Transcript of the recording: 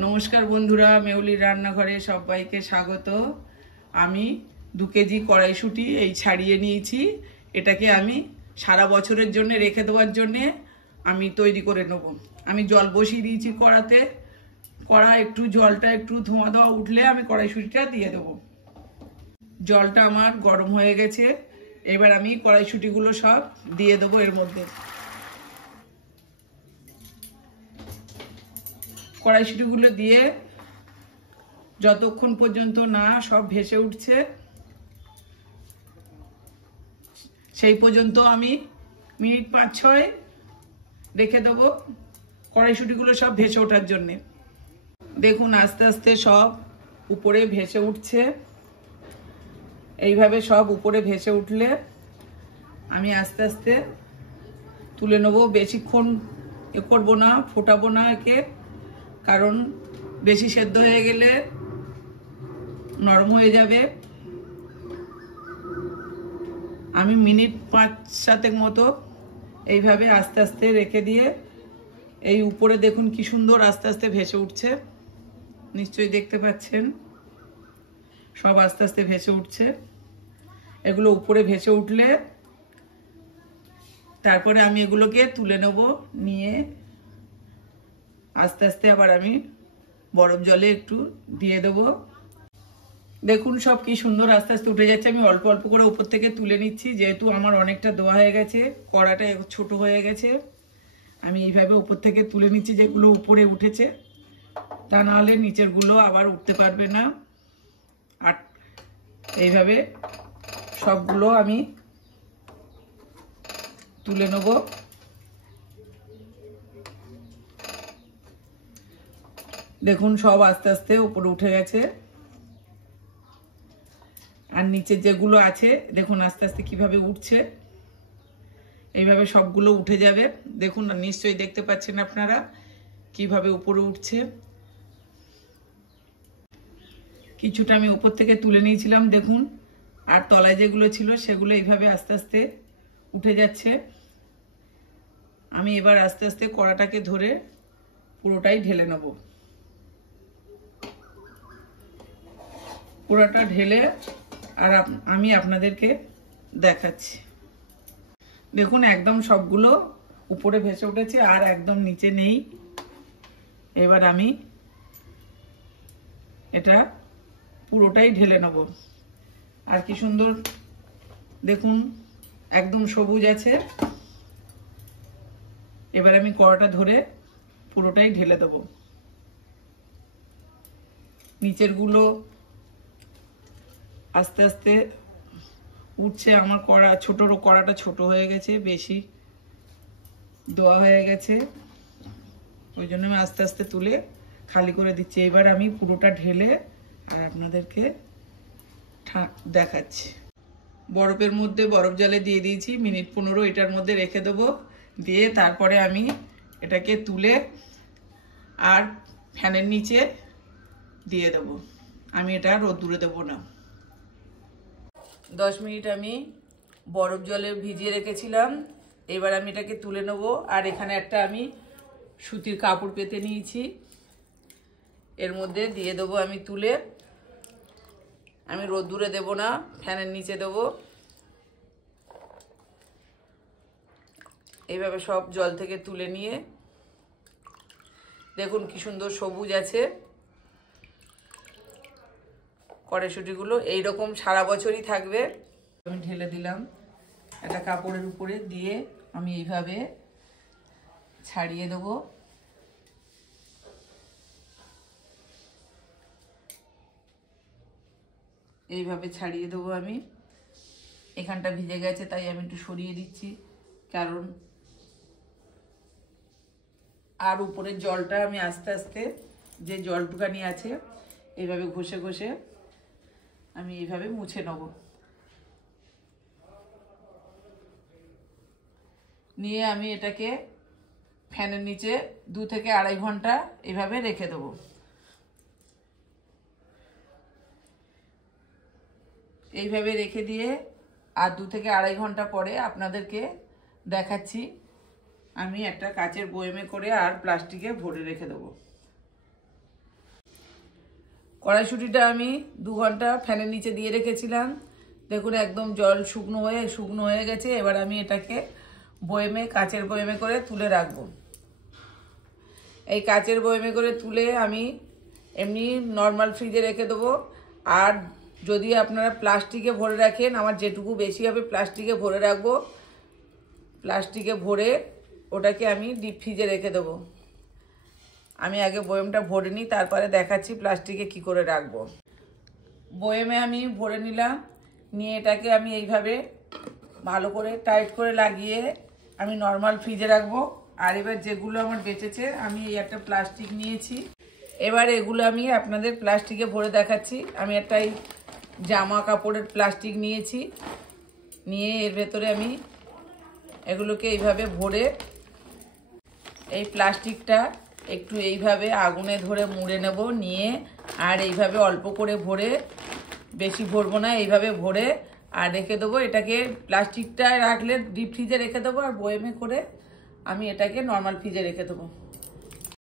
নমস্কার বন্ধুরা, মেহুলির রান্নাঘরে সবাইকে স্বাগত। আমি 2 কেজি কড়াইশুঁটি এই ছাড়িয়ে নিয়েছি। এটাকে আমি সারা বছরের জন্য রেখে দেওয়ার জন্যে আমি তৈরি করে নেব। আমি জল বসিয়ে দিয়েছি কড়াতে। জলটা একটু ধোঁয়া ধোঁয়া উঠলে আমি কড়াইশুঁটিটা দিয়ে দেবো। জলটা আমার গরম হয়ে গেছে। এবার আমি কড়াইশুঁটিগুলো সব দিয়ে দেবো এর মধ্যে। কড়াইশুঁটিগুলো দিয়ে যতক্ষণ পর্যন্ত না সব ভেসে উঠছে সেই পর্যন্ত আমি মিনিট 5-6 রেখে দেবো কড়াইশুঁটিগুলো সব ভেসে ওঠার জন্যে। দেখুন আস্তে আস্তে সব উপরে ভেসে উঠছে। এইভাবে সব উপরে ভেসে উঠলে আমি আস্তে আস্তে তুলে নেবো। বেশিক্ষণ করবো না, ফোটাবো না একে, কারণ বেশি সেদ্ধ হয়ে গেলে নরম হয়ে যাবে। আমি মিনিট 5-7 মতো এইভাবে আস্তে আস্তে রেখে দিয়ে এই উপরে দেখুন কি সুন্দর আস্তে আস্তে ভেসে উঠছে। নিশ্চয়ই দেখতে পাচ্ছেন সব আস্তে আস্তে ভেসে উঠছে। এগুলো উপরে ভেসে উঠলে তারপরে আমি এগুলোকে তুলে নেব। নিয়ে আস্তে আস্তে আবার আমি বরফ জলে একটু দিয়ে দেবো। দেখুন সব কি সুন্দর আস্তে আস্তে উঠে যাচ্ছে। আমি অল্প অল্প করে উপর থেকে তুলে নিচ্ছি, যেহেতু আমার অনেকটা দেওয়া হয়ে গেছে, কড়াটা ছোট হয়ে গেছে। আমি এইভাবে উপর থেকে তুলে নিচ্ছি, যেগুলো উপরে উঠেছে, তা নাহলে নিচেরগুলো আবার উঠতে পারবে না। আর এইভাবে সবগুলো আমি তুলে নেব। দেখুন সব আস্তে আস্তে উপরে উঠে গেছে। আর নিচে যেগুলো আছে দেখুন আস্তে আস্তে কিভাবে উঠছে। এইভাবে সবগুলো উঠে যাবে। দেখুন নিশ্চয়ই দেখতে পাচ্ছেন আপনারা কিভাবে উপরে উঠছে। কিছুটা আমি উপর থেকে তুলে নিয়েছিলাম দেখুন, আর তলায় যেগুলো ছিল সেগুলো এইভাবে আস্তে আস্তে উঠে যাচ্ছে। আমি এবার আস্তে আস্তে কড়াটাকে ধরে পুরোটাই ঢেলে নেব। পুরোটা ঢেলে আর আমি আপনাদেরকে দেখাচ্ছি। দেখুন একদম সবগুলো উপরে ভেসে উঠেছে আর একদম নিচে নেই। এবার আমি এটা পুরোটাই ঢেলে নেব। আর কি সুন্দর দেখুন একদম সবুজ আছে। এবার আমি কড়াটা ধরে পুরোটাই ঢেলে দেব। নিচেরগুলো আস্তে আস্তে উঠছে। আমার কড়াটা ছোট হয়ে গেছে, বেশি দেওয়া হয়ে গেছে, ওই জন্য আমি আস্তে আস্তে তুলে খালি করে দিচ্ছি। এবার আমি পুরোটা ঢেলে আর আপনাদেরকে দেখাচ্ছি। বরফের মধ্যে বরফ জলে দিয়ে দিয়েছি, মিনিট 15 এটার মধ্যে রেখে দেবো। দিয়ে তারপরে আমি এটাকে তুলে আর ফ্যানের নিচে দিয়ে দেবো। আমি এটা রোদ্দুরে দেবো না। 10 মিনিট আমি বরফ জলে ভিজিয়ে রেখেছিলাম। এবার আমি এটাকে তুলে নেব। আর এখানে একটা আমি সুতির কাপড় পেতে নিয়েছি, এর মধ্যে দিয়ে দেবো আমি তুলে। আমি রোদ্দুরে দেব না, ফ্যানের নিচে দেব। এইভাবে সব জল থেকে তুলে নিয়ে দেখুন কি সুন্দর সবুজ আছে কড়াইশুঁটিগুলো। এইরকম সারা বছরই থাকবে। আমি ঢেলে দিলাম একটা কাপড়ের উপরে, দিয়ে আমি এইভাবে ছাড়িয়ে দেব। এইভাবে ছাড়িয়ে দেবো আমি। এখানটা ভিজে গেছে তাই আমি একটু সরিয়ে দিচ্ছি, কারণ আর উপরের জলটা আমি আস্তে আস্তে যে জলটুকানি আছে এইভাবে ঘষে ঘষে আমি এইভাবে মুছে নেব। নিয়ে আমি এটাকে ফ্যানের নিচে 2 থেকে 2.5 ঘন্টা এইভাবে রেখে দেবো। এইভাবে রেখে দিয়ে আর 2 থেকে 2.5 ঘন্টা পরে আপনাদেরকে দেখাচ্ছি। আমি একটা কাচের বয়মে করে আর প্লাস্টিকে ভরে রেখে দেবো। কড়াইশুঁটিটা আমি 2 ঘন্টা ফ্যানের নিচে দিয়ে রেখেছিলাম। দেখুন একদম জল শুকনো হয়ে গেছে। এবার আমি এটাকে বয়েমে, কাচের বয়েমে করে তুলে রাখবো। এই কাচের বয়েমে করে তুলে আমি এমনি নর্মাল ফ্রিজে রেখে দেবো। আর যদি আপনারা প্লাস্টিকে ভরে রাখেন, আমার যেটুকু বেশি হবে প্লাস্টিকে ভরে রাখবো। প্লাস্টিকে ভরে ওটাকে আমি ডিপ ফ্রিজে রেখে দেবো। আমি আগে বয়েমটা ভরে নিই, তারপরে দেখাচ্ছি প্লাস্টিকে কি করে রাখবো। বয়েমে আমি ভরে নিলাম, নিয়ে এটাকে আমি এইভাবে ভালো করে টাইট করে লাগিয়ে আমি নর্মাল ফ্রিজে রাখবো। আর এবার যেগুলো আমার বেঁচেছে, আমি এই একটা প্লাস্টিক নিয়েছি। এবার এগুলো আমি আপনাদের প্লাস্টিকে ভরে দেখাচ্ছি। আমি একটা জামা কাপড়ের প্লাস্টিক নিয়েছি, নিয়ে এর ভেতরে আমি এগুলোকে এইভাবে ভরে, এই প্লাস্টিকটা একটু এইভাবে আগুনে ধরে মুড়ে নেব, নিয়ে আর এইভাবে অল্প করে ভরে, বেশি ভরবো না, এইভাবে ভরে আর রেখে দেবো। এটাকে প্লাস্টিকটা রাখলে ডিপ ফ্রিজে রেখে দেবো, আর বয়েমে করে আমি এটাকে নর্মাল ফ্রিজে রেখে দেবো।